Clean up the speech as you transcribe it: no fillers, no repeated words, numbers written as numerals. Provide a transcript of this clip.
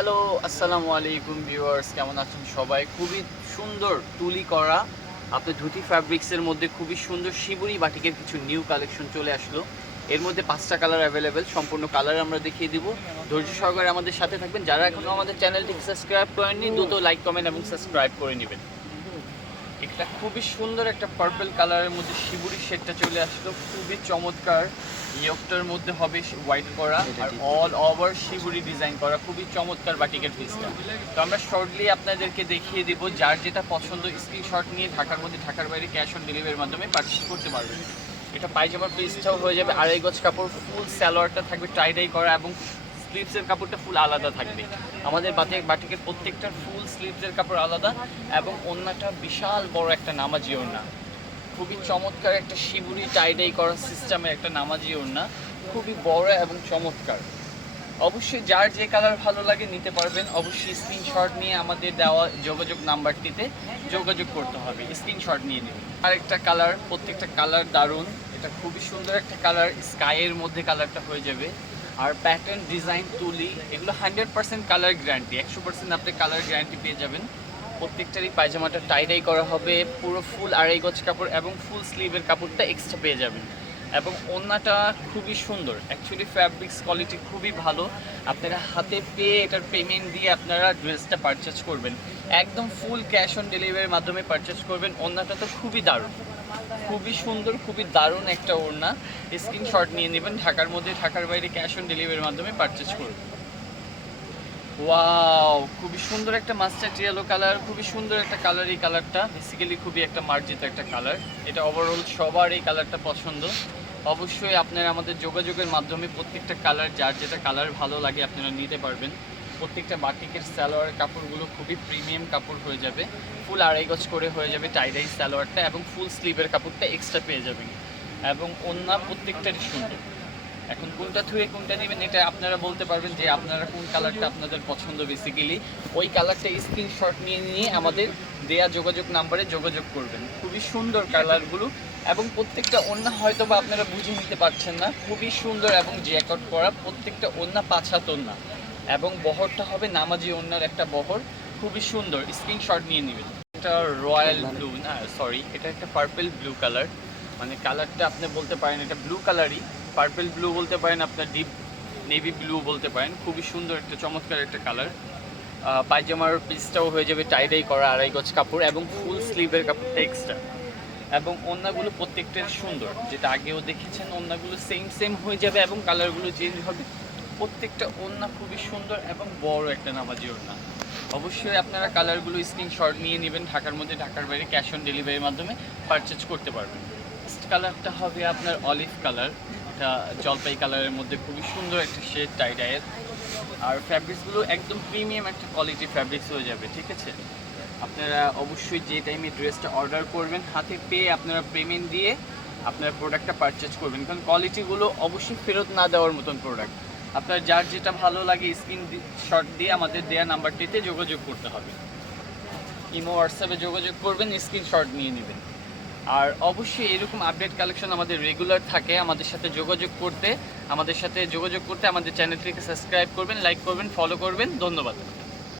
Hello, আসসালামু আলাইকুম viewers, কেমন আছেন সবাই? খুবই সুন্দর তুলি করা আপনার ধুতি ফ্যাব্রিক্সের মধ্যে খুবই সুন্দর শিবুরি বাটিকের কিছু নিউ কালেকশন চলে আসলো। এর মধ্যে 5টা কালার অ্যাভেলেবেল, সম্পূর্ণ কালার আমরা দেখিয়ে দিব। ধৈর্য সহকারে আমাদের সাথে থাকবেন। যারা এখনও আমাদের চ্যানেলটিকে সাবস্ক্রাইব করেননি, দ্রুত লাইক, কমেন্ট এবং সাবস্ক্রাইব করে নেবেন। এটা খুবই সুন্দর একটা পার্পল কালারের মধ্যে শিবুরি শেডটা চলে আসলো, খুবই চমৎকার। ইয়কটার মধ্যে হবে হোয়াইট করা আর অল ওভার শিবুরি ডিজাইন করা, খুবই চমৎকার বাটিকের পিসটা। তো আমরা শর্টলি আপনাদেরকে দেখিয়ে দিব, যার যেটা পছন্দ স্ক্রিনশট নিয়ে ঢাকার মধ্যে ঢাকার বাইরে ক্যাশ অন ডেলিভারির মাধ্যমে পারচেস করতে পারবেন। এটা পায়জামার পিসটাও হয়ে যাবে আড়াই গজ কাপড়, ফুল সালোয়ারটা থাকবে টাই করা এবং স্লিভসের কাপড়টা ফুল আলাদা থাকবে। আমাদের বাটিকের প্রত্যেকটার ফুল স্লিভসের কাপড় আলাদা এবং ওড়নাটা বিশাল বড় একটা নামাজি ওড়না, খুবই চমৎকার একটা শিবুরি টাইডাই করা সিস্টেমের একটা নামাজি ওড়না, খুবই বড় এবং চমৎকার। অবশ্যই যার যে কালার ভালো লাগে নিতে পারবেন। অবশ্যই স্ক্রিনশট নিয়ে আমাদের দেওয়া যোগাযোগ নাম্বারটিতে যোগাযোগ করতে হবে, স্ক্রিনশট নিয়ে নেবেন। আরেকটা কালার, প্রত্যেকটা কালার দারুণ। এটা খুবই সুন্দর একটা কালার, স্কাইয়ের মধ্যে কালারটা হয়ে যাবে। আর প্যাটার্ন ডিজাইন তুলি এগুলো 100% কালার গ্যারান্টি, 100% আপনি কালার গ্যারান্টি পেয়ে যাবেন। প্রত্যেকটারই পায়জামাটা টাইডাই করা হবে, পুরো ফুল আড়াই গজ কাপড় এবং ফুল স্লিভের কাপড়টা এক্সট্রা পেয়ে যাবেন। এবং ওড়নাটা খুবই সুন্দর, অ্যাকচুয়ালি ফ্যাব্রিক্স কোয়ালিটি খুবই ভালো। আপনারা হাতে পেয়ে এটার পেমেন্ট দিয়ে আপনারা ড্রেসটা পারচেজ করবেন, একদম ফুল ক্যাশ অন ডেলিভারির মাধ্যমে পারচেজ করবেন। ওড়নাটা তো খুবই দারুণ, খুবই সুন্দর, খুবই দারুণ একটা ওড়না। স্ক্রিনশট নিয়ে নেবেন, ঢাকার মধ্যে ঢাকার বাইরে ক্যাশ অন ডেলিভারির মাধ্যমে পারচেজ করবেন। ওয়াও, খুবই সুন্দর একটা মাস্টার্ড ইয়েলো কালার, খুবই সুন্দর একটা কালার। এই কালারটা বেসিক্যালি খুবই একটা মার্জিত একটা কালার। এটা ওভারঅল সবার এই কালারটা পছন্দ। অবশ্যই আপনারা আমাদের যোগাযোগের মাধ্যমে প্রত্যেকটা কালার, যার যেটা কালার ভালো লাগে আপনারা নিতে পারবেন। প্রত্যেকটা বাটিকের সালোয়ার কাপড়গুলো খুবই প্রিমিয়াম কাপড় হয়ে যাবে, ফুল আড়াই গজ করে হয়ে যাবে টাইডাই সালোয়ারটা এবং ফুল স্লিভের কাপড়টা এক্সট্রা পেয়ে যাবেন। এবং ওড়না প্রত্যেকটারই সুন্দর। এখন কোনটা থুয়ে কোনটা নেবেন এটা আপনারা বলতে পারবেন, যে আপনারা কোন কালারটা আপনাদের পছন্দ। বেসিক্যালি ওই কালারটা স্ক্রিনশট নিয়ে নিয়ে আমাদের দেয়া যোগাযোগ নাম্বারে যোগাযোগ করবেন। খুবই সুন্দর কালারগুলো এবং প্রত্যেকটা ওড়না হয়তো বা আপনারা বুঝে নিতে পারছেন না, খুবই সুন্দর এবং জ্যাকট করা। প্রত্যেকটা ওড়না 5 হাত ওড়না এবং বহরটা হবে নামাজি ওড়নার একটা বহর, খুবই সুন্দর। স্ক্রিনশট নিয়ে নেবেন। এটা রয়্যাল ব্লু না, সরি, এটা একটা পার্পল ব্লু কালার। মানে কালারটা আপনি বলতে পারেন এটা ব্লু কালারই, পার্পল ব্লু বলতে পারেন, আপনার ডিপ নেভি ব্লু বলতে পারেন। খুবই সুন্দর একটা চমৎকার একটা কালার। পায়জামার পিসটাও হয়ে যাবে টাইডাই করা আড়াই গজ কাপড় এবং ফুল স্লিভের কাপড়টা এক্সট্রা। এবং ওড়নাগুলো প্রত্যেকটাই সুন্দর, যেটা আগেও দেখেছেন ওড়নাগুলো সেম হয়ে যাবে এবং কালারগুলো চেঞ্জ হবে। প্রত্যেকটা ওড়না খুবই সুন্দর এবং বড় একটা নামাজি ওড়না। অবশ্যই আপনারা কালারগুলো স্ক্রিনশট নিয়ে নেবেন, ঢাকার মধ্যে ঢাকার বাইরে ক্যাশ অন ডেলিভারির মাধ্যমে পারচেজ করতে পারবেন। ফার্স্ট কালারটা হবে আপনার অলিভ কালার, এটা জলপাই কালারের মধ্যে খুবই সুন্দর একটা শেড টাইডাইয়ের। আর ফ্যাব্রিক্সগুলো একদম প্রিমিয়াম একটা কোয়ালিটি ফ্যাব্রিক্স হয়ে যাবে, ঠিক আছে। আপনারা অবশ্যই যে টাইমে ড্রেসটা অর্ডার করবেন হাতে পেয়ে আপনারা পেমেন্ট দিয়ে আপনারা প্রোডাক্টটা পারচেজ করবেন, কারণ কোয়ালিটিগুলো অবশ্যই ফেরত না দেওয়ার মতন প্রোডাক্ট। আপনার যার যেটা ভালো লাগে স্ক্রিনশট দিয়ে আমাদের দেওয়া নাম্বারটিতে যোগাযোগ করতে হবে। ইমো হোয়াটসঅ্যাপে যোগাযোগ করবেন, স্ক্রিনশট নিয়ে নেবেন। আর অবশ্যই এরকম আপডেট কালেকশন আমাদের রেগুলার থাকে। আমাদের সাথে যোগাযোগ করতে আমাদের চ্যানেলটিকে সাবস্ক্রাইব করবেন, লাইক করবেন, ফলো করবেন। ধন্যবাদ।